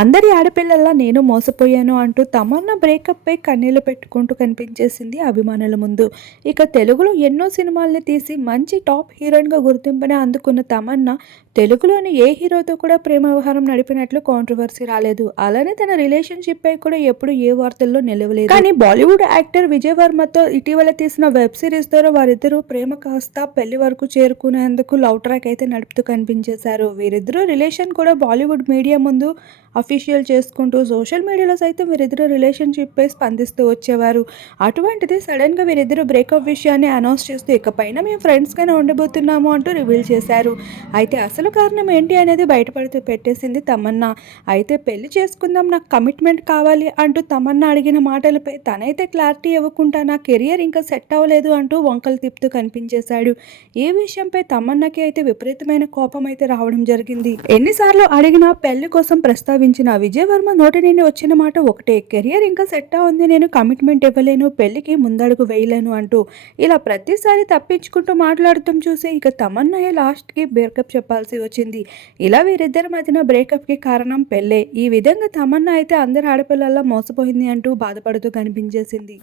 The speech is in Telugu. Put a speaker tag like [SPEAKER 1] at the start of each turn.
[SPEAKER 1] అందరి ఆడపిల్లల్లా నేను మోసపోయాను అంటూ తమన్నా బ్రేకప్పై కన్నీళ్ళు పెట్టుకుంటూ కనిపించేసింది అభిమానుల ముందు. ఇక తెలుగులో ఎన్నో సినిమాల్ని తీసి మంచి టాప్ హీరోయిన్గా గుర్తింపుని అందుకున్న తమన్నా తెలుగులోని ఏ హీరోతో కూడా ప్రేమ వ్యవహారం నడిపినట్లు కాంట్రవర్సీ రాలేదు. అలానే తన రిలేషన్షిప్ పై కూడా ఎప్పుడు ఏ వార్తల్లో నిలవలేదు. కానీ బాలీవుడ్ యాక్టర్ విజయ్ వర్మతో ఇటీవల తీసిన వెబ్ సిరీస్ ద్వారా వారిద్దరూ ప్రేమ కాస్త పెళ్ళి వరకు చేరుకునేందుకు లవ్ ట్రాక్ అయితే నడుపుతూ కనిపించేశారు. వీరిద్దరూ రిలేషన్ కూడా బాలీవుడ్ మీడియా ముందు అఫీషియల్ చేసుకుంటూ సోషల్ మీడియాలో సైతం వీరిద్దరు రిలేషన్షిప్పై స్పందిస్తూ వచ్చేవారు. అటువంటిది సడన్గా వీరిద్దరు బ్రేకప్ విషయాన్ని అనౌన్స్ చేస్తూ ఇకపైన మేము ఫ్రెండ్స్గానే ఉండబోతున్నాము అంటూ రివీల్ చేశారు. అయితే అసలు కారణం ఏంటి అనేది బయటపడుతూ పెట్టేసింది తమన్నా. అయితే పెళ్ళి చేసుకుందాం నాకు కమిట్మెంట్ కావాలి అంటూ తమన్నా అడిగిన మాటలపై తనైతే క్లారిటీ ఇవ్వకుండా నా కెరియర్ ఇంకా సెట్ అవ్వలేదు అంటూ వంకలు తిప్పుతూ కనిపించేశాడు. ఈ విషయంపై తమన్నాకి అయితే విపరీతమైన కోపం అయితే రావడం జరిగింది. ఎన్నిసార్లు అడిగినా పెళ్ళి కోసం ప్రస్తావించిన విజయవర్మ నోటి నుండి వచ్చిన మాట ఒకటే. కెరియర్ ఇంకా సెట్ ఉంది నేను కమిట్మెంట్ ఇవ్వలేను. పెళ్ళికి ముందడుగు వేయలేను అంటూ ఇలా ప్రతిసారి తప్పించుకుంటూ మాట్లాడటం చూసి ఇక తమన్నయ్య లాస్ట్కి బ్రేకప్ చెప్పాల్సి వచ్చింది. ఇలా వీరిద్దరి మధ్యన బ్రేకప్కి కారణం పెళ్ళే. ఈ విధంగా తమన్నా అయితే అందరు ఆడపిల్లల్లో మోసపోయింది అంటూ బాధపడుతూ కనిపించేసింది.